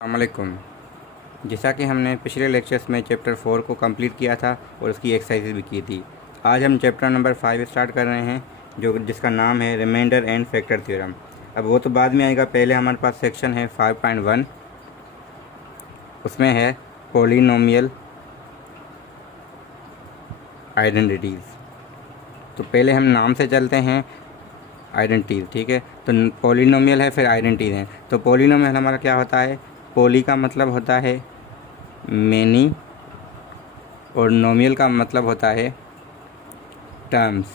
अस्सलामुअलैकुम। जैसा कि हमने पिछले लेक्चर्स में चैप्टर 4 को कंप्लीट किया था और उसकी एक्सरसाइजेज भी की थी। आज हम चैप्टर नंबर 5 स्टार्ट कर रहे हैं जिसका नाम है रिमाइंडर एंड फैक्टर थ्योरम। अब वो तो बाद में आएगा, पहले हमारे पास सेक्शन है 5.1, उसमें है पॉलिनोमियल आइडेंटिटीज़। तो पहले हम नाम से चलते हैं आइडेंटिटीज़, ठीक है। तो पॉलिनोमियल है, फिर आइडेंटिटीज़ हैं। तो पॉलिनोमियल हमारा क्या होता है? पॉली का मतलब होता है मैनी और नोमियल का मतलब होता है टर्म्स,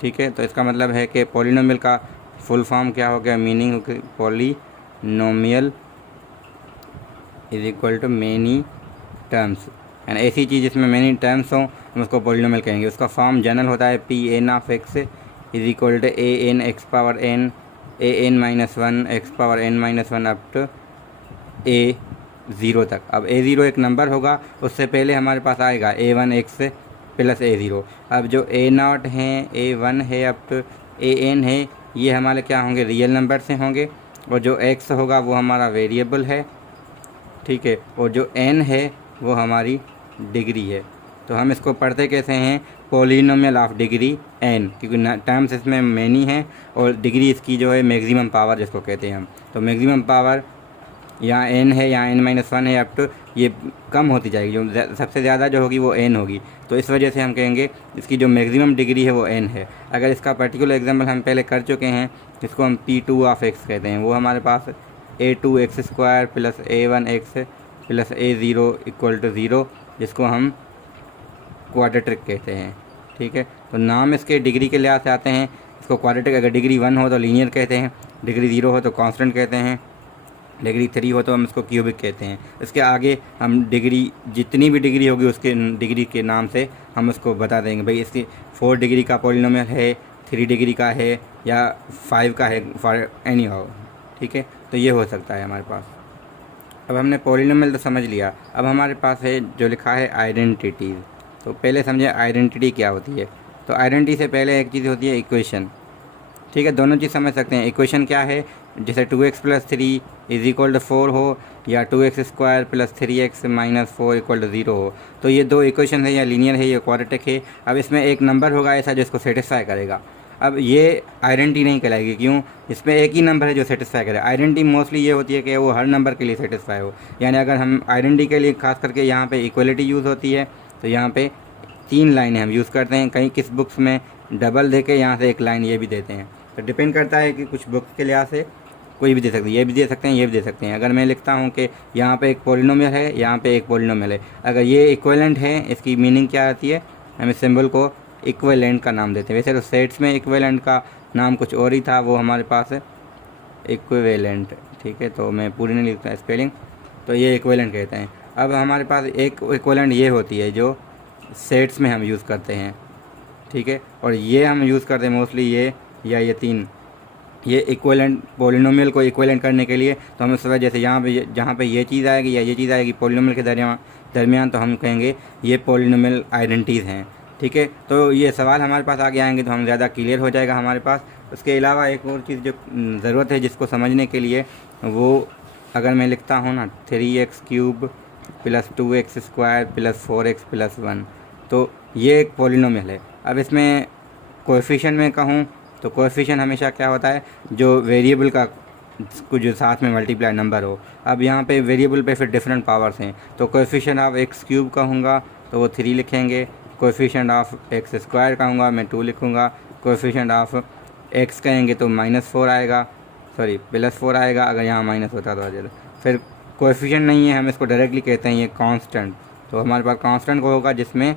ठीक है। तो इसका मतलब है कि पॉलिनोमियल का फुल फॉर्म क्या हो गया, मीनिंग हो गया polynomial is equal to many terms. And ऐसी चीज़ जिसमें मैनी टर्म्स हों हम उसको पॉलिनोमियल कहेंगे। उसका फॉर्म जनरल होता है p n of x is equal to a n x power n a n minus one x power n minus one up to a zero तक। अब ए ज़ीरो एक नंबर होगा, उससे पहले हमारे पास आएगा ए वन एक्स प्लस ए ज़ीरो। अब जो ए नॉट हैं, ए वन है, अप टू ए एन है, ये हमारे क्या होंगे? रियल नंबर से होंगे। और जो एक्स होगा वो हमारा वेरिएबल है, ठीक है। और जो एन है वो हमारी डिग्री है। तो हम इसको पढ़ते कैसे हैं? पॉलिनोमियल ऑफ डिग्री एन, क्योंकि टर्म्स इसमें मैनी है और डिग्री इसकी जो है मैक्सिमम पावर जिसको कहते हैं हम। तो मैक्सिमम पावर यहाँ एन है, यहाँ एन माइनस वन है, अप टू ये कम होती जाएगी, जो सबसे ज़्यादा जो होगी वो एन होगी। तो इस वजह से हम कहेंगे इसकी जो मैक्सिमम डिग्री है वो एन है। अगर इसका पर्टिकुलर एग्जांपल हम पहले कर चुके हैं, जिसको हम P2 ऑफ एक्स कहते हैं, वो हमारे पास A2 x square plus A1 x plus A0 equal to zero, जिसको हम क्वाड्रेटिक कहते हैं, ठीक है। तो नाम इसके डिग्री के लिहाज से आते हैं। इसको क्वाड्रेटिक, अगर डिग्री 1 हो तो लीनियर कहते हैं, डिग्री 0 हो तो कांस्टेंट कहते हैं, डिग्री 3 हो तो हम इसको क्यूबिक कहते हैं। इसके आगे हम डिग्री, जितनी भी डिग्री होगी उसके डिग्री के नाम से हम उसको बता देंगे, भाई इसकी 4 डिग्री का पॉलिनोमियल है, 3 डिग्री का है, या 5 का है, फॉर एनी हाउ, ठीक है। तो ये हो सकता है हमारे पास। अब हमने पॉलिनोमियल तो समझ लिया, अब हमारे पास है जो लिखा है आइडेंटिटीज़। तो पहले समझे आइडेंटिटी क्या होती है। तो आइडेंटिटी से पहले एक चीज़ होती है इक्वेशन, ठीक है। दोनों चीज़ समझ सकते हैं। इक्वेशन क्या है? जैसे 2x plus 3 is equal to 4 हो, या 2x square plus 3x minus 4 equal to 0 हो। तो ये दो इक्वेशन है, या लीनियर है या क्वाड्रेटिक है। अब इसमें एक नंबर होगा ऐसा जिसको सेटिस्फाई करेगा। अब ये आइडेंटिटी नहीं कहलाएगी, क्यों? इसमें एक ही नंबर है जो सेटिस्फाई करे। आइडेंटिटी मोस्टली ये होती है कि वो हर नंबर के लिए सेटिस्फाई हो। यानी अगर हम आइडेंटिटी के लिए खास करके यहाँ पे इक्वलिटी यूज़ होती है, तो यहाँ पे 3 लाइनें हम यूज़ करते हैं। कहीं किस बुक्स में डबल दे के यहाँ से एक लाइन ये भी देते हैं। तो डिपेंड करता है कि कुछ बुक्स के लिहाज से कोई भी दे सकते हैं, ये भी दे सकते हैं, ये भी दे सकते हैं। अगर मैं लिखता हूँ कि यहाँ पे एक पॉलिनोमियल है, यहाँ पे एक पॉलिनोमियल है, अगर ये इक्विवेलेंट है, इसकी मीनिंग क्या आती है? हम इस सिंबल को इक्विवेलेंट का नाम देते हैं। वैसे तो सेट्स में इक्विवेलेंट का नाम कुछ और ही था, वो हमारे पास है इक्विवेलेंट, ठीक है। तो मैं पूरी नहीं लिखता स्पेलिंग, तो ये इक्विवेलेंट कहते हैं। अब हमारे पास एक इक्विवेलेंट ये होती है जो सेट्स में हम यूज़ करते हैं, ठीक है। और ये हम यूज़ करते हैं मोस्टली ये, या ये 3, ये इक्विवेलेंट पॉलिनोमियल को इक्विवेलेंट करने के लिए। तो हम इस वजह जैसे यहाँ पे जहाँ पे ये चीज़ आएगी या ये चीज़ आएगी पॉलिनोमियल के दरमियान, तो हम कहेंगे ये पॉलिनोमियल आइडेंटिटीज़ हैं, ठीक है। तो ये सवाल हमारे पास आगे आएंगे तो हम ज़्यादा क्लियर हो जाएगा हमारे पास। उसके अलावा एक और चीज़ जो ज़रूरत है जिसको समझने के लिए, वो अगर मैं लिखता हूँ ना 3x cube plus 2x square plus 4x plus 1, तो ये एक पॉलिनोमियल है। अब इसमें कोएफिशिएंट में कहूँ तो कोएफिशिएंट हमेशा क्या होता है? जो वेरिएबल का कुछ जो साथ में मल्टीप्लाई नंबर हो। अब यहाँ पे वेरिएबल पे फिर डिफरेंट पावर्स हैं, तो कोएफिशिएंट ऑफ एक्स क्यूब कहूँगा तो वो 3 लिखेंगे। कोएफिशिएंट ऑफ एक्स स्क्वायर कहूँगा मैं 2 लिखूँगा। कोएफिशिएंट ऑफ एक्स कहेंगे तो -4 आएगा, सॉरी +4 आएगा, अगर यहाँ माइनस होता तो आ जाता। फिर कोएफिशिएंट नहीं है, हम इसको डायरेक्टली कहते हैं ये कांस्टेंट। तो हमारे पास कांस्टेंट को होगा जिसमें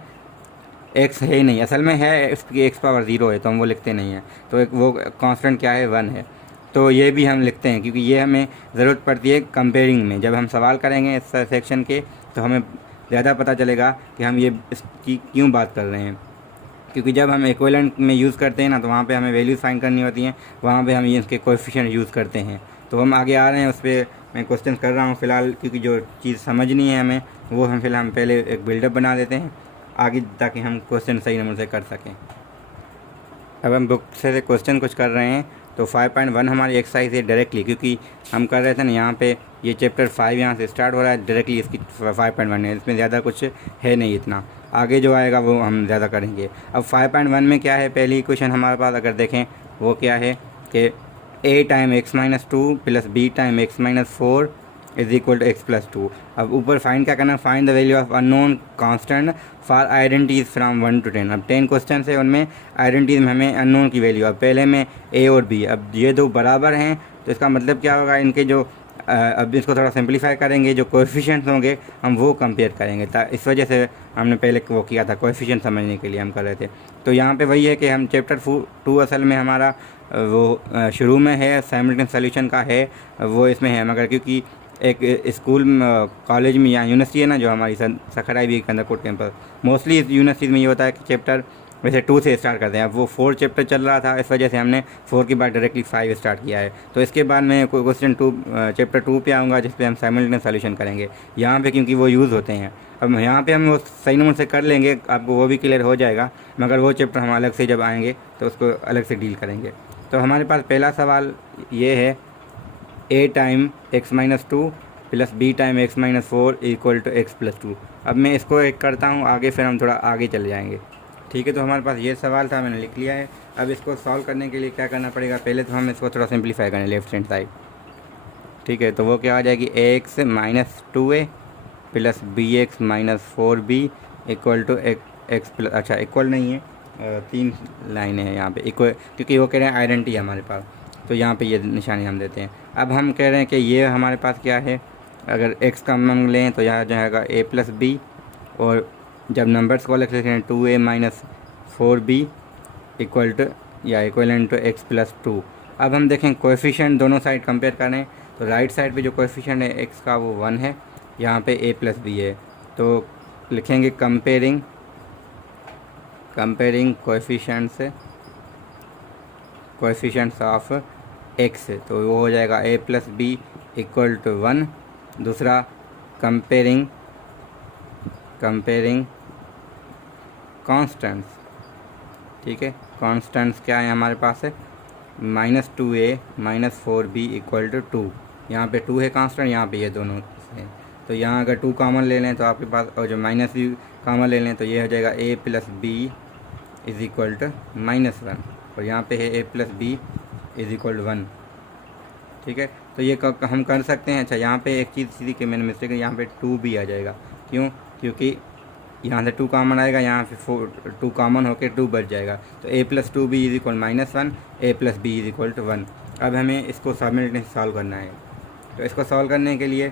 एक्स है ही नहीं, असल में है एक्स पावर 0 है, तो हम वो लिखते नहीं हैं। तो एक वो कांस्टेंट क्या है? 1 है। तो ये भी हम लिखते हैं क्योंकि ये हमें ज़रूरत पड़ती है कंपेयरिंग में। जब हम सवाल करेंगे इस सेक्शन के, तो हमें ज़्यादा पता चलेगा कि हम ये इसकी क्यों बात कर रहे हैं। क्योंकि जब हम इक्विवेलेंट में यूज़ करते हैं ना, तो वहाँ पे हमें वैल्यूज़ फाइंड करनी होती हैं, वहाँ पे हम ये इसके कोएफिशिएंट यूज़ करते हैं। तो हम आगे आ रहे हैं, उस पर मैं क्वेश्चन कर रहा हूँ फ़िलहाल, क्योंकि जो चीज़ समझनी है हमें वो हम फिलहाल पहले एक बिल्डअप बना देते हैं आगे, ताकि हम क्वेश्चन सही नंबर से कर सकें। अब हम बुक से क्वेश्चन कुछ कर रहे हैं। तो 5.1 हमारी एक्सरसाइज है डायरेक्टली, क्योंकि हम कर रहे थे ना यहाँ पे ये चैप्टर 5 यहाँ से स्टार्ट हो रहा है, डायरेक्टली इसकी 5.1 है, इसमें ज़्यादा कुछ है नहीं इतना, आगे जो आएगा वो हम ज़्यादा करेंगे। अब 5.1 में क्या है, पहली इक्वेशन हमारे पास अगर देखें वो क्या है कि a time x minus 2 plus b time x minus 4 is equal to x plus 2। अब ऊपर फाइंड क्या करना है, find the value of unknown constant for identities from 1 to 10। अब 10 क्वेश्चन है, उनमें आइडेंटिटीज में हमें अननोन की वैल्यू, अब पहले में a और b, अब ये दो बराबर हैं तो इसका मतलब क्या होगा, इनके जो अब इसको थोड़ा सिंपलीफाई करेंगे, जो कोएफिशिएंट्स होंगे हम वो कंपेयर करेंगे। इस वजह से हमने पहले वो किया था, कोएफिशिएंट समझने के लिए हम कर रहे थे। तो यहाँ पे वही है कि हम चैप्टर 2 असल में हमारा वो शुरू में है, साइमल्टेनियस सॉल्यूशन का है वो इसमें है, मगर क्योंकि एक स्कूल कॉलेज में या यूनिवर्सिटी है ना जो हमारी सखर IB कंदरकोट कैंपस, मोस्टली इस यूनिवर्सिटी में ये होता है कि चैप्टर वैसे 2 से स्टार्ट करते हैं। अब वो 4 चैप्टर चल रहा था, इस वजह से हमने 4 के बाद डायरेक्टली 5 स्टार्ट किया है। तो इसके बाद मैं क्वेश्चन 2 चैप्टर 2 पे आऊँगा जिस पे हम साइमल्टेनियस सॉल्यूशन करेंगे यहाँ पे, क्योंकि वो यूज़ होते हैं। अब यहाँ पे हम वो सही नंबर से कर लेंगे, आपको वो भी क्लियर हो जाएगा, मगर वो चैप्टर हम अलग से जब आएँगे तो उसको अलग से डील करेंगे। तो हमारे पास पहला सवाल ये है, a time x minus 2 plus b time x minus 4 equal to x plus 2। अब मैं इसको एक करता हूँ आगे, फिर हम थोड़ा आगे चले जाएंगे, ठीक है। तो हमारे पास ये सवाल था, मैंने लिख लिया है। अब इसको सॉल्व करने के लिए क्या करना पड़ेगा, पहले तो हम इसको थोड़ा सिंप्लीफाई करें लेफ्ट हैंड साइड, ठीक है। तो वो क्या आ जाएगी, x minus 2a plus bx minus 4b equal to x plus, अच्छा इक्वल नहीं है, 3 लाइनें हैं यहाँ पे इक्वल, क्योंकि वो कह रहे हैं आइडेंटिटी है हमारे पास, तो यहाँ पे ये निशानी हम देते हैं। अब हम कह रहे हैं कि ये हमारे पास क्या है, अगर x का हम लें तो यहाँ जाएगा a प्लस बी, और जब नंबर्स को अलग लिख रहे हैं 2a minus 4b equal to या इक्वलेंट टू एक्स प्लस 2। अब हम देखें कोएफिशिएंट दोनों साइड कंपेयर करें तो राइट साइड पे जो कोएफिशिएंट है x का वो 1 है, यहाँ पे a प्लस बी है, तो लिखेंगे कंपेयरिंग कोएफिशिएंट्स ऑफ x, तो वो हो जाएगा a plus b equal to 1। दूसरा कंपेयरिंग कॉन्स्टेंट्स, ठीक है। कॉन्स्टेंट्स क्या है हमारे पास है, minus 2a minus 4b equal to 2। यहाँ पे 2 है कांस्टेंट, यहाँ पे ये दोनों हैं, तो यहाँ अगर 2 कॉमन ले लें तो आपके पास, और जो माइनस भी कॉमन ले लें तो ये हो जाएगा a plus b is equal to minus 1, और यहाँ पे है a plus b is equal to 1, ठीक है। तो ये हम कर सकते हैं। अच्छा, यहाँ पे एक चीज़ सीधी कि मैंने मिस्टेक है, यहाँ पे 2b आ जाएगा, क्यों, क्योंकि यहाँ से 2 कॉमन आएगा, यहाँ पे 2 कॉमन होकर 2 बच जाएगा, तो a plus 2b is equal minus 1, a plus b is equal to 1। अब हमें इसको साइमल्टेनियसली सॉल्व करना है, तो इसको सॉल्व करने के लिए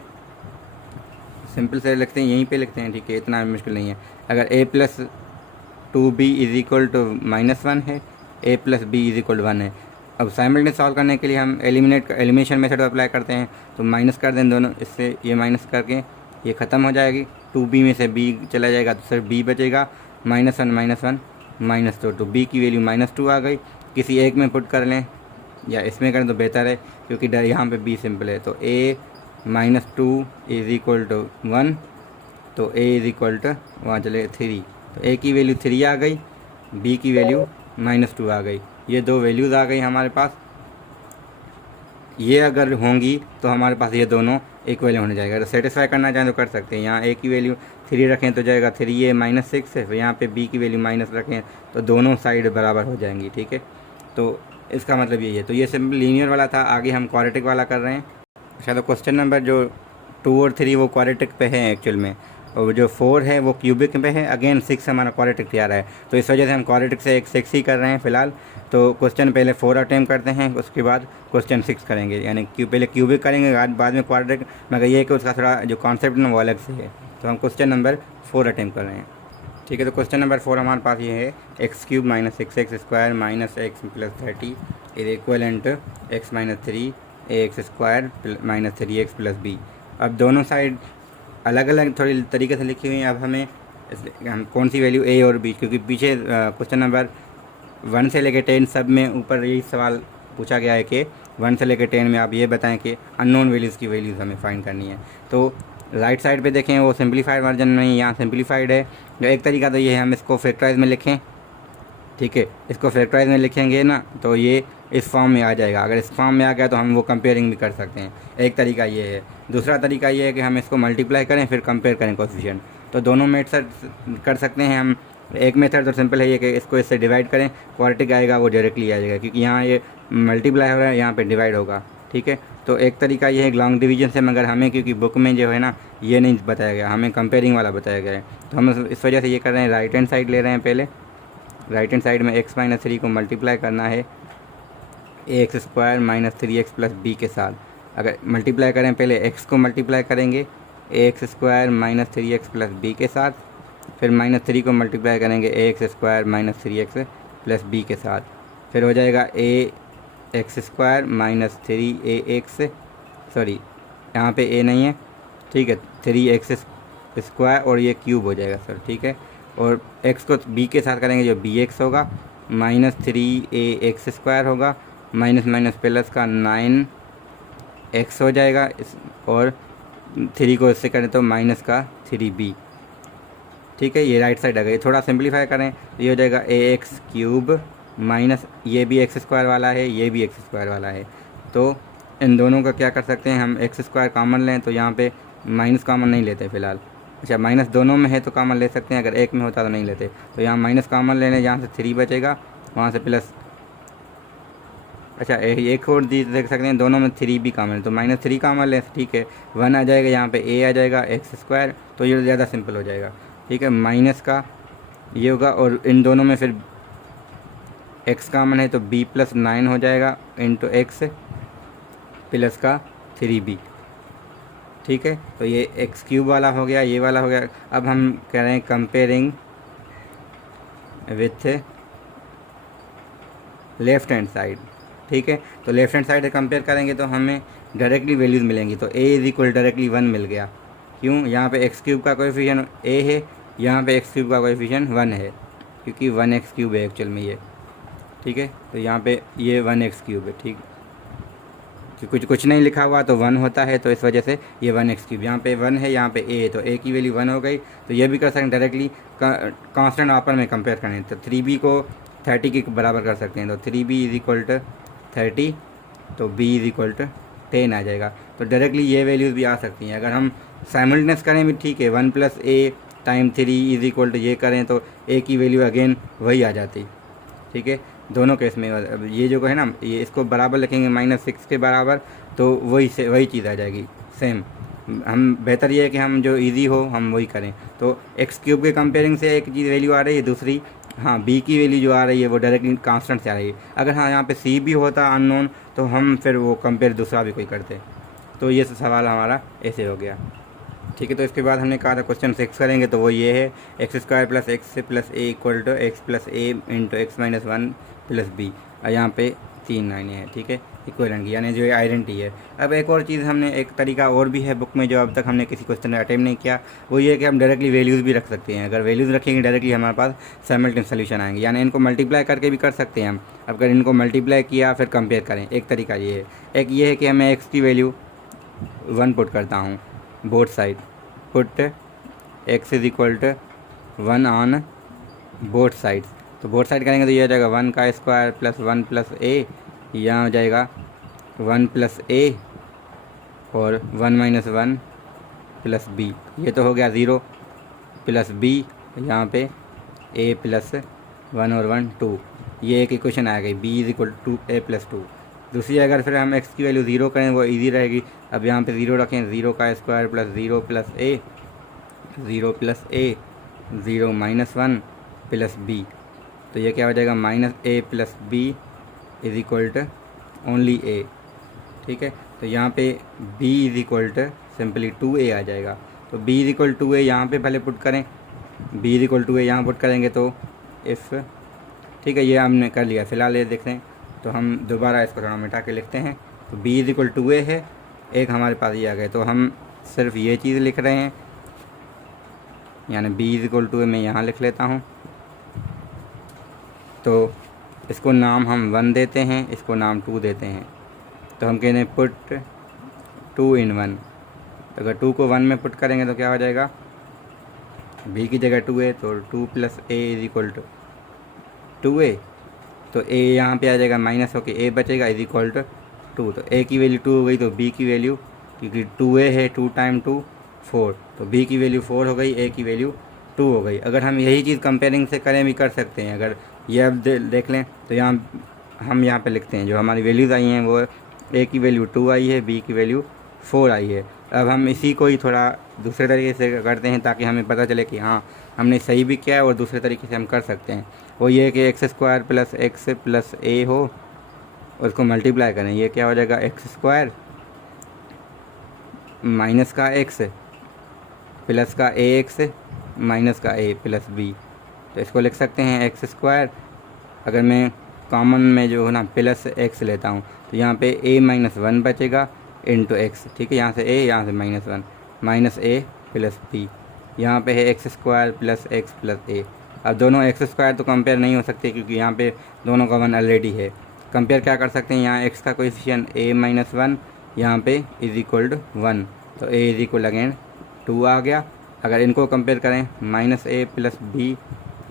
सिंपल से लिखते हैं, यहीं पे लिखते हैं, ठीक है, इतना मुश्किल नहीं है। अगर a plus 2b is equal to minus 1 है, a plus b is equal to 1 है। अब साइमल्टेनियस सॉल्व करने के लिए हम एलिमिनेशन मेथड अप्लाई करते हैं, तो माइनस कर दें दोनों, इससे ये माइनस करके ये ख़त्म हो जाएगी, 2b में से b चला जाएगा तो सिर्फ b बचेगा, -1 -2, तो b की वैल्यू -2 आ गई। किसी एक में पुट कर लें या इसमें करें तो बेहतर है, क्योंकि यहाँ पे b सिंपल है, तो a -2 इज़ इक्वल टू 1, तो a इज़ इक्वल टू वहाँ चले 3, तो a की वैल्यू 3 आ गई, b की वैल्यू -2 आ गई। ये दो वैल्यूज़ आ गई हमारे पास, ये अगर होंगी तो हमारे पास ये दोनों इक्वल होने जाएगा। तो सेटिस्फाई करना चाहें तो कर सकते हैं, यहाँ a की वैल्यू 3 रखें तो जाएगा 3a -6 है, फिर यहाँ पे b की वैल्यू माइनस रखें तो दोनों साइड बराबर हो जाएंगी, ठीक है। तो इसका मतलब यही है। तो ये सिंपल लीनियर वाला था, आगे हम क्वाड्रेटिक वाला कर रहे हैं। अच्छा, तो क्वेश्चन नंबर जो 2 और 3 वो क्वाड्रेटिक पे है एक्चुअल में, और जो 4 है वो क्यूबिक पे है, अगेन 6 हमारा क्वाड्रेटिक तैयार है, तो इस वजह से हम क्वाड्रेटिक से एक 6 ही कर रहे हैं फ़िलहाल। तो क्वेश्चन पहले 4 अटैम्प्ट करते हैं, उसके बाद क्वेश्चन 6 करेंगे, यानी पहले क्यूबिक करेंगे बाद में क्वाड्रेटिक, मगर ये है कि उसका थोड़ा जो कॉन्सेप्ट ना वो अलग से है। तो हम क्वेश्चन नंबर 4 अटैम्प्ट कर रहे हैं, ठीक है। तो क्वेश्चन नंबर 4 हमारे पास ये है, x³ - 6x² - x + 30 is equivalent x - 3 ax² - 3x + b। अब दोनों साइड अलग अलग थोड़ी तरीके से लिखी हुई हैं। अब हमें हम कौन सी वैल्यू a और b, क्योंकि पीछे क्वेश्चन नंबर 1 से लेकर 10 सब में ऊपर यही सवाल पूछा गया है कि 1 से लेकर 10 में आप ये बताएं कि अननोन वैल्यूज़ की वैल्यूज़ हमें फाइंड करनी है। तो राइट साइड पे देखें वो सिंपलीफाइड वर्जन नहीं, यहाँ सिंपलीफाइड है। जो एक तरीका तो ये है, हम इसको फैक्टराइज में लिखें, ठीक है। इसको फैक्टराइज में लिखेंगे ना तो ये इस फॉर्म में आ जाएगा। अगर इस फॉर्म में आ गया तो हम वो कंपेयरिंग भी कर सकते हैं। एक तरीका ये है। दूसरा तरीका ये है कि हम इसको मल्टीप्लाई करें फिर कंपेयर करें कोफिशिएंट। तो दोनों मेथड कर सकते हैं हम। एक मेथड तो सिंपल है ये कि इसको इससे डिवाइड करें, क्वाड्रेटिक आएगा वो डायरेक्टली आ जाएगा, क्योंकि यहाँ ये मल्टीप्लाई हो रहा है, यहाँ पे डिवाइड होगा। ठीक है, तो एक तरीका ये है लॉन्ग डिवीजन से, मगर हमें क्योंकि बुक में जो है ना ये नहीं बताया गया, हमें कंपेयरिंग वाला बताया गया है, तो हम इस वजह से ये कर रहे हैं, राइट हैंड साइड ले रहे हैं। पहले राइट हैंड साइड में x-3 को मल्टीप्लाई करना है ax² - 3x + b के साथ। अगर मल्टीप्लाई करें, पहले x को मल्टीप्लाई करेंगे ax² - 3x + b के साथ, फिर -3 को मल्टीप्लाई करेंगे ax² - 3x + b के साथ, फिर हो जाएगा ax² - 3ax, सॉरी यहाँ पे a नहीं है, ठीक है, 3x² और ये क्यूब हो जाएगा सर। ठीक है, और x को b के साथ करेंगे जो bx होगा, -3ax² होगा, माइनस माइनस प्लस का 9x हो जाएगा और 3 को इससे करें तो माइनस का 3b। ठीक है, ये राइट साइड आ गई। थोड़ा सिंप्लीफाई करें तो ये हो जाएगा ax³ माइनस ये भी x² वाला है, ये भी x² वाला है, तो इन दोनों का क्या कर सकते हैं हम, x² कॉमन लें, तो यहाँ पे माइनस कॉमन नहीं लेते फ़िलहाल। अच्छा, माइनस दोनों में है तो कॉमन ले सकते हैं, अगर एक में होता तो नहीं लेते, तो यहाँ माइनस कॉमन ले लें, यहाँ से 3 बचेगा, वहाँ से प्लस। अच्छा, एक और देख सकते हैं, दोनों में 3 भी कॉमन है, तो -3 कॉमन लें, ठीक है, 1 आ जाएगा, यहाँ पे a आ जाएगा x², तो ये ज़्यादा सिंपल हो जाएगा। ठीक है, माइनस का ये होगा, और इन दोनों में फिर x कॉमन है तो b + 9 हो जाएगा इंटू x प्लस का 3b। ठीक है, तो ये x³ वाला हो गया, ये वाला हो गया। अब हम कह रहे हैं comparing with left hand side. ठीक है, तो लेफ़्ट हैंड साइड कंपेयर करेंगे तो हमें डायरेक्टली वैल्यूज़ मिलेंगी, तो a = डायरेक्टली 1 मिल गया। क्यों, यहाँ पे x³ का कोएफिशिएंट a है, यहाँ पे x³ का कोएफिशिएंट 1 है, क्योंकि 1x³ है एक्चुअल में ये। ठीक है, तो यहाँ पे ये 1x³ है। ठीक, कुछ नहीं लिखा हुआ तो 1 होता है, तो इस वजह से ये 1x³, यहाँ पे 1 है, यहाँ पे a है, तो a की वैल्यू 1 हो गई। तो ये भी कर सकते हैं डायरेक्टली कांस्टेंट आपस में कंपेयर करें, तो 3b को 30 के बराबर कर सकते हैं, तो 3b = 30, तो b = 10 आ जाएगा। तो डायरेक्टली ये वैल्यूज़ भी आ सकती हैं। अगर हम साइमल्टेनियस करें भी ठीक है, 1 + a टाइम 3 = ये करें तो a की वैल्यू अगेन वही आ जाती। ठीक है, दोनों केस में अब ये जो है ना, ये इसको बराबर लिखेंगे -6 के बराबर, तो वही चीज़ आ जाएगी सेम। हम बेहतर ये है कि हम जो इजी हो हम वही करें। तो x³ के कंपेयरिंग से एक चीज़ वैल्यू आ रही है, दूसरी हाँ b की वैल्यू जो आ रही है वो डायरेक्टली कांस्टेंट से आ रही है। अगर हाँ यहाँ पे c भी होता अननोन तो हम फिर वो कंपेयर दूसरा भी कोई करते। तो ये सवाल हमारा ऐसे हो गया। ठीक है, तो इसके बाद हमने कहा था क्वेश्चन 6 करेंगे, तो वो ये है x² + x + a = x + a × x - 1 + b। और यहाँ पे 3 लाइनें हैं। ठीक है, इक्विवेलेंट की, यानी जो ये आइडेंटिटी है। अब एक और चीज़ हमने, एक तरीका और भी है बुक में जो अब तक हमने किसी क्वेश्चन में अटेम्प्ट नहीं किया, वो ये है कि हम डायरेक्टली वैल्यूज़ भी रख सकते हैं। अगर वैल्यूज़ रखेंगे डायरेक्टली हमारे पास साइमल्टेनियस सोल्यूशन आएंगे, यानी इनको मल्टीप्लाई करके भी कर सकते हैं हम। अगर इनको मल्टीप्लाई किया फिर कंपेयर करें, एक तरीका ये है। एक ये है कि मैं x की वैल्यू 1 पुट करता हूँ both side, put x = 1 on both sides, तो बोथ साइड करेंगे तो ये हो जाएगा 1 का स्क्वायर + 1 + a, यहाँ हो जाएगा 1 + a और 1 - 1 + b। ये तो हो गया 0 + b, यहाँ पे a + 1 और 1 2, ये एक इक्वेशन आ गई, b = 2a + 2। दूसरी अगर फिर हम x की वैल्यू 0 करें वो इजी रहेगी। अब यहाँ पे 0 रखें, 0 का स्क्वायर + 0 + a, 0 + a, 0 - 1 + b, तो ये क्या हो जाएगा -a + b = ओनली a। ठीक है, तो यहाँ पे b = सिंपली 2a आ जाएगा। तो b = 2a यहाँ पे पहले पुट करें, b = 2a यहाँ पुट करेंगे तो इफ़, ठीक है, ये हमने कर लिया। फ़िलहाल ये देख रहे हैं, तो हम दोबारा इसको थोड़ा मिटा के लिखते हैं। तो b = 2a है, एक हमारे पास ये आ गए, तो हम सिर्फ ये चीज़ लिख रहे हैं, यानी b = 2a मैं यहाँ लिख लेता हूँ। तो इसको नाम हम 1 देते हैं, इसको नाम 2 देते हैं। तो हम कहते हैं पुट 2 in 1। तो अगर 2 को 1 में पुट करेंगे तो क्या हो जाएगा, b की जगह 2a, तो 2 + a = 2a तो ए यहाँ पे आ जाएगा माइनस होके ए बचेगा इज इक्वल टू 2। तो ए की वैल्यू 2 हो गई, तो बी की वैल्यू, क्योंकि 2a है 2 टाइम 2 4, तो बी की वैल्यू 4 हो गई, ए की वैल्यू 2 हो गई। अगर हम यही चीज़ कंपेयरिंग से करें भी कर सकते हैं। अगर ये अब देख लें तो हम यहाँ पे लिखते हैं जो हमारी वैल्यूज़ आई हैं वो ए की वैल्यू 2 आई है, बी की वैल्यू 4 आई है। अब हम इसी को ही थोड़ा दूसरे तरीके से करते हैं ताकि हमें पता चले कि हाँ हमने सही भी किया है और दूसरे तरीके से हम कर सकते हैं। वो ये कि x square plus x plus a हो और उसको मल्टीप्लाई करें, ये क्या हो जाएगा एक्स स्क्वायर माइनस का एक्स प्लस का ए एक्स माइनस का ए प्लस बी। तो इसको लिख सकते हैं एक्स स्क्वायर, अगर मैं कॉमन में जो है ना प्लस एक्स लेता हूँ तो यहाँ पे ए माइनस 1 बचेगा इंटू एक्स, ठीक है, यहाँ से ए यहाँ से minus 1 minus a plus b, यहाँ पे है x square plus x plus a. अब दोनों एक्स स्क्वायर तो कंपेयर नहीं हो सकते क्योंकि यहाँ पे दोनों का 1 ऑलरेडी है। कंपेयर क्या कर सकते हैं, यहाँ एक्स का कोएफिशिएंट ए माइनस 1, यहाँ पे इज इक्वल टू 1, तो ए इज इक्वल अगेन 2 आ गया। अगर इनको कंपेयर करें minus a plus b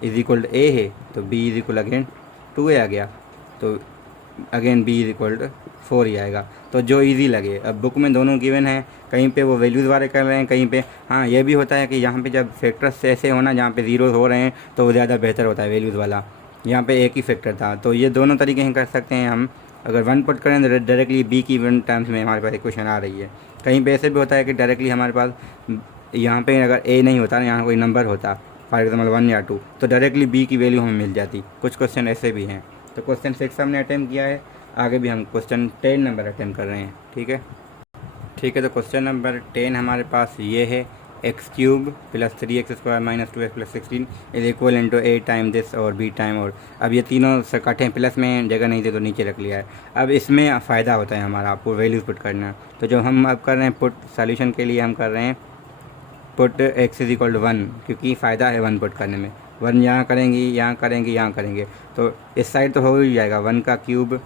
is equal to a है तो b is equal again 2a आ गया, तो again b is equal to 4 ही आएगा। तो जो इजी लगे। अब बुक में दोनों गिवन है, कहीं पे वो वैल्यूज़ वाले कर रहे हैं, कहीं पे हाँ ये भी होता है कि यहाँ पे जब फैक्टर्स ऐसे होना जहाँ पे ज़ीरो हो रहे हैं तो वो ज़्यादा बेहतर होता है वैल्यूज़ वाला। यहाँ पे एक ही फैक्टर था, तो ये दोनों तरीके से कर सकते हैं हम। अगर 1 पुट करें तो डायरेक्टली बी की 1 टर्म्स में हमारे पास इक्वेशन आ रही है। कहीं पे ऐसे भी होता है कि डायरेक्टली हमारे पास यहाँ पे अगर ए नहीं होता ना, यहाँ कोई नंबर होता फॉर एग्जाम्पल 1 या 2, तो डायरेक्टली बी की वैल्यू हमें मिल जाती। कुछ क्वेश्चन ऐसे भी हैं। तो क्वेश्चन 6 हमने अटैम्प्ट किया है, आगे भी हम क्वेश्चन 10 नंबर अटैम्प्ट कर रहे हैं। ठीक है, तो क्वेश्चन नंबर 10 हमारे पास ये है x cube plus 3x square minus 2x plus 16 is equal into A time this और बी टाइम और। अब ये तीनों से कटे प्लस में जगह नहीं थी तो नीचे रख लिया है। अब इसमें फ़ायदा होता है हमारा आपको वैल्यूज़ पुट करना। तो जो हम अब कर रहे हैं पुट सॉल्यूशन के लिए हम कर रहे हैं put x is equal to 1, क्योंकि फ़ायदा है 1 पुट करने में। 1 यहाँ करेंगे, यहाँ करेंगे, यहाँ करेंगे, तो इस साइड तो हो ही जाएगा 1 का क्यूब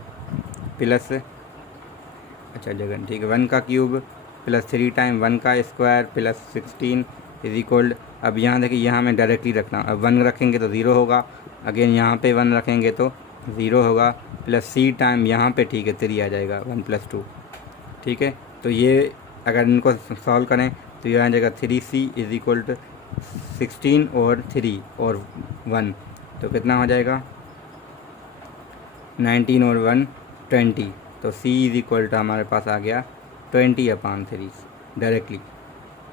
प्लस, अच्छा जगह ठीक है, 1 का क्यूब प्लस 3 टाइम 1 का स्क्वायर प्लस 16 इज इक्वल। अब यहाँ देखिए यहाँ मैं डायरेक्टली रखना, अब 1 रखेंगे तो 0 होगा, अगेन यहाँ पे 1 रखेंगे तो 0 होगा, प्लस सी टाइम यहाँ पे ठीक है 3 आ जाएगा 1 प्लस 2। ठीक है, तो ये अगर इनको सॉल्व करें तो यहाँ आ जाएगा 3c इज इक्वल टू 16 और 3 और 1, तो कितना हो जाएगा 19 और 1 20, तो c इज इक्वल टू हमारे पास आ गया 20/3 डायरेक्टली।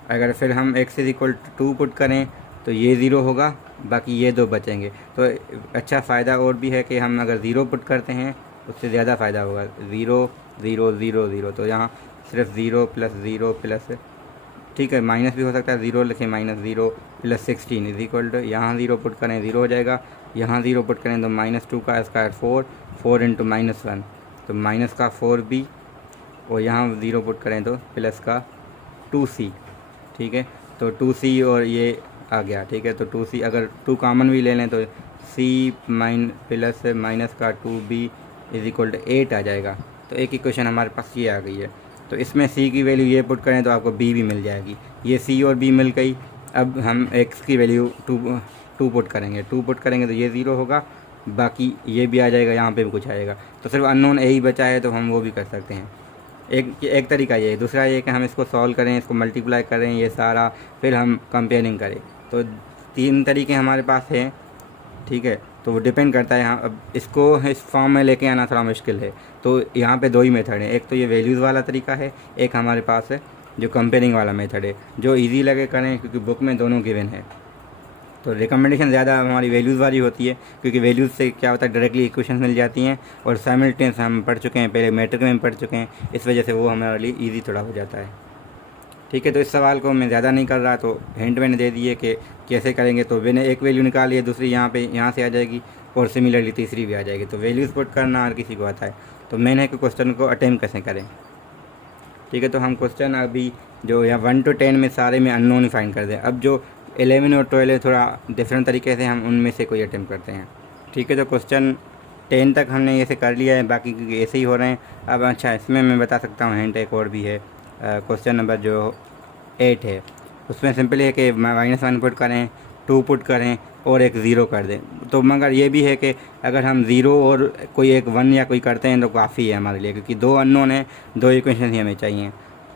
अगर फिर हम x is equal to 2 put करें तो ये 0 होगा, बाकी ये 2 बचेंगे। तो अच्छा फ़ायदा और भी है कि हम अगर 0 पुट करते हैं उससे ज़्यादा फ़ायदा होगा। 0 0 0 0, तो यहाँ सिर्फ 0 प्लस 0 प्लस, ठीक है माइनस भी हो सकता है, 0 लिखें minus 0 plus 16 is equal to, यहाँ 0 पुट करें 0 हो जाएगा, यहाँ 0 पुट करें तो माइनस 2 का स्क्वायर 4, 4 इंटू माइनस 1 तो माइनस का 4b, और यहाँ 0 पुट करें तो प्लस का 2c। ठीक है, तो 2c और ये आ गया। ठीक है, तो 2c अगर 2 कॉमन भी ले लें तो c प्लस माइनस का 2b इज इक्वल टू 8 आ जाएगा। तो एक इक्वेशन हमारे पास ये आ गई है। तो इसमें c की वैल्यू ये पुट करें तो आपको b भी मिल जाएगी, ये c और b मिल गई। अब हम x की वैल्यू 2 पुट करेंगे, 2 पुट करेंगे तो ये 0 होगा, बाकी ये भी आ जाएगा, यहाँ पे भी कुछ आएगा, तो सिर्फ अननोन a ही बचा है, तो हम वो भी कर सकते हैं। एक तरीका ये है। दूसरा ये कि हम इसको सॉल्व करें, इसको मल्टीप्लाई करें ये सारा, फिर हम कंपेयरिंग करें। तो 3 तरीके हमारे पास हैं। ठीक है, तो वो डिपेंड करता है। यहाँ अब इसको इस फॉर्म में लेके आना थोड़ा मुश्किल है, तो यहाँ पे 2 ही मेथड हैं। एक तो ये वैल्यूज़ वाला तरीका है, एक हमारे पास है जो कंपेयरिंग वाला मेथड है। जो इजी लगे करें, क्योंकि बुक में दोनों गिवन है। तो रिकमेंडेशन ज़्यादा हमारी वैल्यूज़ वाली होती है, क्योंकि वैल्यूज़ से क्या होता है डायरेक्टली इक्वेशन मिल जाती हैं, और साइमल्टेनियस हम पढ़ चुके हैं, पहले मैट्रिक में पढ़ चुके हैं, इस वजह से वो हमारे लिए ईजी थोड़ा हो जाता है। ठीक है, तो इस सवाल को मैं ज़्यादा नहीं कर रहा, तो हिंट मैंने दे दिए कि कैसे करेंगे। तो मैंने एक वैल्यू निकाली है, दूसरी यहाँ से आ जाएगी, और सिमिलरली तीसरी भी आ जाएगी। तो वैल्यूज़ पुट करना हर किसी को आता है। तो मैंने कि क्वेश्चन को अटेम्प्ट कैसे करें। ठीक है, तो हम क्वेश्चन अभी जो यहाँ 1 to 10 में सारे में अननोन ही फाइंड कर दें। अब जो 11 और 12 है थोड़ा डिफरेंट तरीके से हम उनमें से कोई अटेम्प्ट करते हैं। ठीक है, तो क्वेश्चन 10 तक हमने ऐसे कर लिया है, बाकी क्योंकि ऐसे ही हो रहे हैं। अब अच्छा इसमें मैं बता सकता हूँ हिंट एक और भी है। क्वेश्चन नंबर जो 8 है उसमें सिंपल है कि -1 पुट करें, 2 पुट करें और एक 0 कर दें। तो मगर ये भी है कि अगर हम 0 और कोई एक 1 या कोई करते हैं तो काफ़ी है हमारे लिए, क्योंकि 2 अननोन है, 2 इक्वेशन ही हमें चाहिए।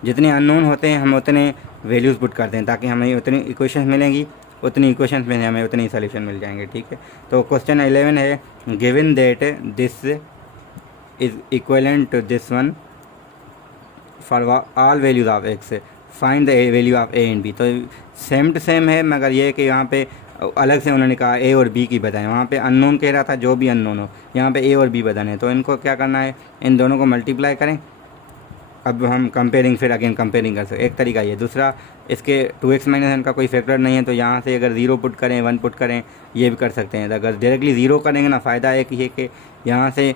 जितने अननोन होते हैं हम उतने वैल्यूज़ पुट करते हैं ताकि हमें उतनी इक्वेशन मिलेंगी, उतनी इक्वेशन में हमें उतनी सोल्यूशन मिल जाएंगे। ठीक है, तो क्वेश्चन 11 है, given that this is equivalent to this one for all values of x, find the value of a and b. तो सेम टू सेम है, मगर ये है कि यहाँ पे अलग से उन्होंने कहा ए और बी की बताएं। वहाँ पे अननोन कह रहा था, जो भी अननोन हो, यहाँ पे ए और बी बताने हैं। तो इनको क्या करना है, इन दोनों को मल्टीप्लाई करें। अब हम कंपेयरिंग, फिर अगेन कंपेयरिंग कर सकते, एक तरीका ये। दूसरा, इसके 2x माइनस n का कोई फैक्टर नहीं है, तो यहाँ से अगर 0 पुट करें, 1 पुट करें, ये भी कर सकते हैं। अगर डायरेक्टली 0 करेंगे ना, फ़ायदा एक ये कि यहाँ से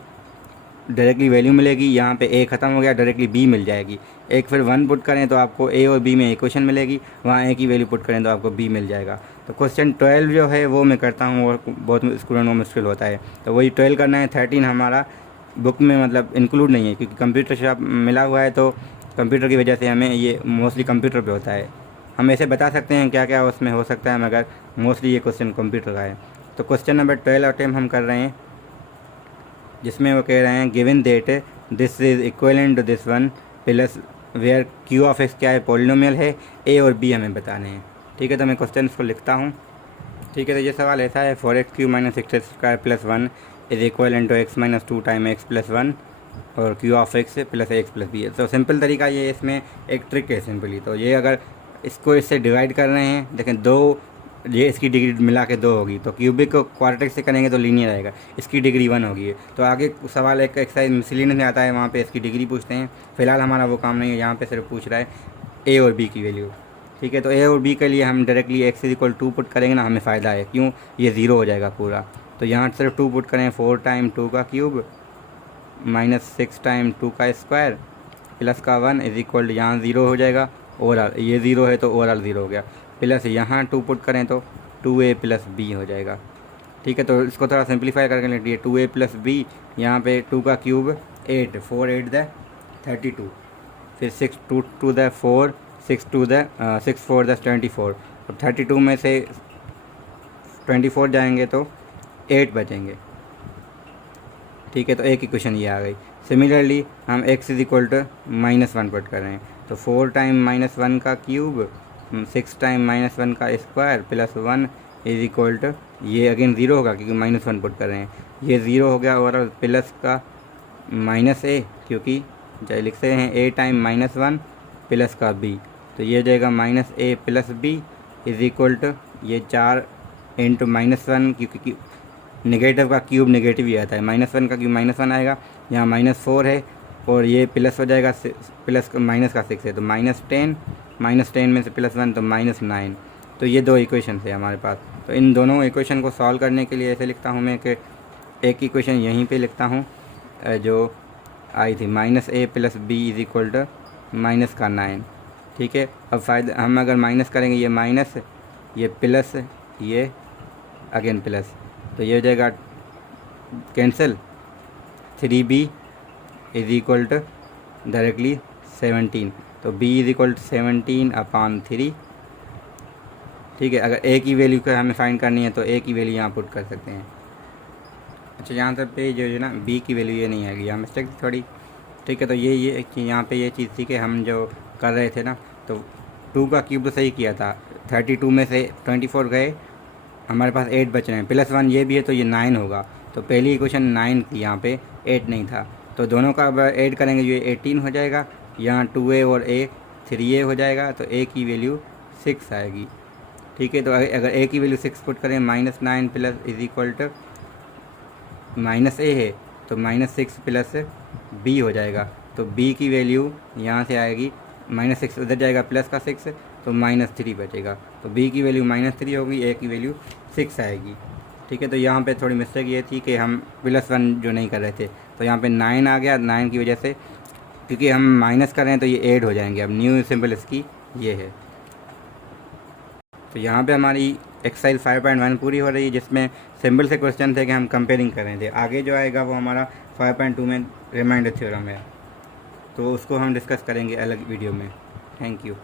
डायरेक्टली वैल्यू मिलेगी, यहाँ पे ए ख़त्म हो गया, डायरेक्टली बी मिल जाएगी। एक फिर 1 पुट करें तो आपको ए और बी में इक्वेशन मिलेगी, वहाँ ए की वैल्यू पुट करें तो आपको बी मिल जाएगा। तो क्वेश्चन 12 जो है वो मैं करता हूँ, और बहुत स्टूडेंट को मुश्किल होता है, तो वही 12 करना है। 13 हमारा बुक में मतलब इंक्लूड नहीं है, क्योंकि कंप्यूटर शॉप मिला हुआ है, तो कंप्यूटर की वजह से हमें ये मोस्टली कंप्यूटर पे होता है। हम ऐसे बता सकते हैं क्या क्या उसमें हो सकता है, मगर मोस्टली ये क्वेश्चन कंप्यूटर का है। तो क्वेश्चन नंबर 12 अटेम्प्ट हम कर रहे हैं, जिसमें वो कह रहे हैं given that this is equivalent to this one plus where q of x क्या है, पॉलिनोमियल है, ए और बी हमें बताने हैं। ठीक है, तो मैं क्वेश्चन को लिखता हूँ। ठीक है, तो ये सवाल ऐसा है, 4x³ minus x square plus 1 is equivalent to x minus 2 time x plus 1 और q of x plus x plus b है। तो सिंपल तरीका ये, इसमें एक ट्रिक है सिंपली। तो ये अगर इसको इससे डिवाइड कर रहे हैं, देखें 2, ये इसकी डिग्री मिला के 2 होगी, तो क्यूबिक को क्वाड्रेटिक से करेंगे तो लीनियर आएगा, इसकी डिग्री 1 होगी। तो आगे सवाल एक एक्सरसाइज मिसलिनियस में आता है, वहाँ पे इसकी डिग्री पूछते हैं। फिलहाल हमारा वो काम नहीं है, यहाँ पे सिर्फ पूछ रहा है ए और बी की वैल्यू। ठीक है, तो ए और बी के लिए हम directly x is equal 2 put करेंगे ना, हमें फ़ायदा है, क्यों, ये 0 हो जाएगा पूरा। तो यहाँ सिर्फ 2 पुट करें, 4 टाइम 2 का क्यूब माइनस 6 टाइम 2 का स्क्वायर प्लस का 1 इज इक्वल, यहाँ 0 हो जाएगा, ओवरऑल ये 0 है तो ओवरऑल 0 हो गया, प्लस यहाँ 2 पुट करें तो 2a प्लस बी हो जाएगा। ठीक है, तो इसको थोड़ा सिंप्लीफाई करके लिख दिए, 2a प्लस बी, यहाँ पे 2 का क्यूब 8, 4 8 द 32, फिर 6 2 2 द 4, 6 2 द 6 4 द 24। अब 32 में से 24 जाएंगे तो 8 बचेंगे। ठीक है, तो एक इक्वेशन ये आ गई। सिमिलरली हम x is equal to -1 put कर रहे हैं, तो 4 टाइम -1 का क्यूब 6 टाइम -1 का square plus 1 is equal to, ये अगेन 0 होगा क्योंकि -1 पुट कर रहे हैं, ये 0 हो गया, और प्लस का -a, क्योंकि चाहे लिखते हैं a टाइम -1 प्लस का b, तो ये हो जाएगा -a plus b is equal to, ये 4 इंटू -1, क्योंकि नेगेटिव का क्यूब नेगेटिव ही आता है, -1 का क्यूब -1 आएगा, यहाँ -4 है, और ये प्लस हो जाएगा, प्लस माइनस का 6 है, तो -10, -10 में से +1 तो -9। तो ये 2 इक्वेशन है हमारे पास। तो इन दोनों इक्वेशन को सॉल्व करने के लिए ऐसे लिखता हूँ मैं कि एक इक्वेशन यहीं पे लिखता हूँ जो आई थी, -a plus b is equal to -9। ठीक है, अब फ़ायदा, हम अगर माइनस करेंगे, ये माइनस, ये प्लस, ये अगेन प्लस, तो ये हो जाएगा cancel, 3b is equal to directly 17, तो b इज इक्वल टू 17/3। ठीक है, अगर a की वैल्यू को हमें फाइंड करनी है तो a की वैल्यू यहाँ पुट कर सकते हैं। अच्छा, यहाँ तक पे जो है ना b की वैल्यू ये नहीं आएगी, यहाँ मिस्टेक थोड़ी। ठीक है, तो ये यहाँ पे ये चीज़ थी कि हम जो कर रहे थे ना, तो 2 का क्यूब तो सही किया था, 32 में से 24 गए, हमारे पास 8 बच रहे हैं, +1 ये भी है तो ये 9 होगा। तो पहली इक्वेशन 9 थी, यहाँ पे 8 नहीं था, तो दोनों का अब ऐड करेंगे, ये 18 हो जाएगा, यहाँ 2a और a 3a हो जाएगा, तो a की वैल्यू 6 आएगी। ठीक है, तो अगर a की वैल्यू 6 पुट करें, -9 plus is equal to -a है, तो -6 प्लस b हो जाएगा, तो b की वैल्यू यहाँ से आएगी, -6 उधर जाएगा, प्लस का 6, तो -3 बचेगा, तो b की वैल्यू -3 होगी, a की वैल्यू 6 आएगी। ठीक है, तो यहाँ पे थोड़ी मिस्टेक ये थी कि हम +1 जो नहीं कर रहे थे, तो यहाँ पे 9 आ गया, 9 की वजह से, क्योंकि हम माइनस कर रहे हैं तो ये ऐड हो जाएंगे। अब न्यू सिंबल इसकी ये है। तो यहाँ पे हमारी एक्सरसाइज 5.1 पूरी हो रही है, जिसमें सिंबल से क्वेश्चन थे कि हम कंपेयरिंग कर रहे थे। आगे जो आएगा वो हमारा 5.2 में रिमाइंडर थ्योरम है, तो उसको हम डिस्कस करेंगे अलग वीडियो में। Thank you.